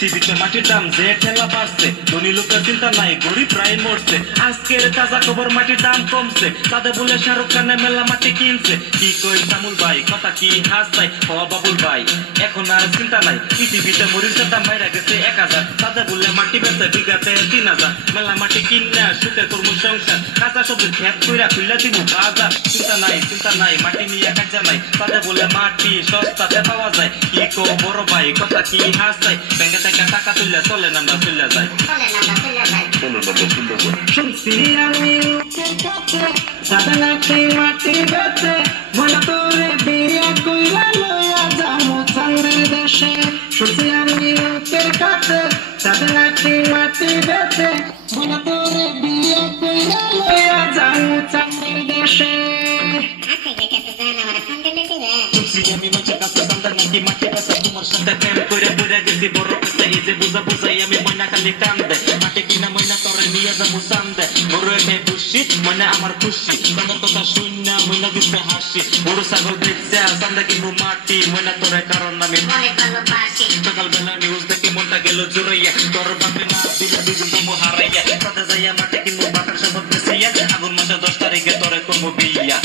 পৃথিবীতে মাটির দাম যে ঠেলা বাড়ছে, ধনী লোকের চিন্তা নাই, গরিব প্রায় মরছে। আজকের তাজা খবর, মাটির দাম কমছে, তাদের বলে শাহরুখ খানে মেলা মাটি কিনছে। কি কই সামুল ভাই, কথা কি হাসতাই হওয়া বাবুল ভাই, এখন আর চিন্তা নাই। পৃথিবীতে মরিচের দাম বাইরে গেছে 1000, তাদের বলে মাটি বেচে বিঘাতে 3000। মেলা মাটি কিনা সুখে করবো সংসার, কাঁচা সবজির খেত কইরা খুইলা দিব বাজার। চিন্তা নাই, মাটি নিয়ে কাজা নাই, তাদের বলে মাটি সস্তাতে পাওয়া যায়। কি কো বড় ভাই, কথা কি হাসতাই, ব্যাংকে থেকে টাকা তুললে চলে না চলে যায়। শুনছি আমি লোকের কাছে, সাদা নাকি মাটি বেচে, মনে তোরে বিয়ে কইরা লইয়া যাবো চাঁদের দেশে। শুনছি আমি লোকের কাছে, সাদা নাকি মাটি বেচে, মনে তোরে বিয়ে কইরা লইয়া যাবো চাঁদের দেশে। আমি মাছের কাছে চাঁদের নাকি মাটি বেচে, তোমার সাথে প্রেম কইরা কইরা গেছি বড় কাছে, এই যে বুঝা বুঝাই আমি ময়না খালি কান্দে, মাটি কিনা ময়না তোরে নিয়ে যাবো চান্দে। বড় এনে খুশি মনে আমার খুশি, তোমার কথা শুননা ময়না দিতে হাসি। বড় ছাগল দেখছে চান্দে কিনবো মাটি, ময়না তোরে কারণ আমি অনেক ভালোবাসি। সকালবেলা নিউজ দেখে মনটা গেল জোরাইয়া, তোর বাপে না দিলে দুজন তোমার হারাইয়া। সাথে যাইয়া মাটি কিনবো বাপের সাথে বেশিয়া, আগুন মাসে 10 তারিখে তোরে করবো বিয়া।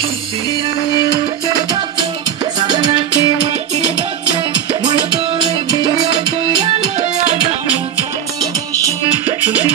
শুনছি আমি লোকের কাছে, সাদা নাকি মাটি বেচে, মনে তোরে বিয়ে কইরা লইয়া যাবো চাঁদের দেশে। শুনছি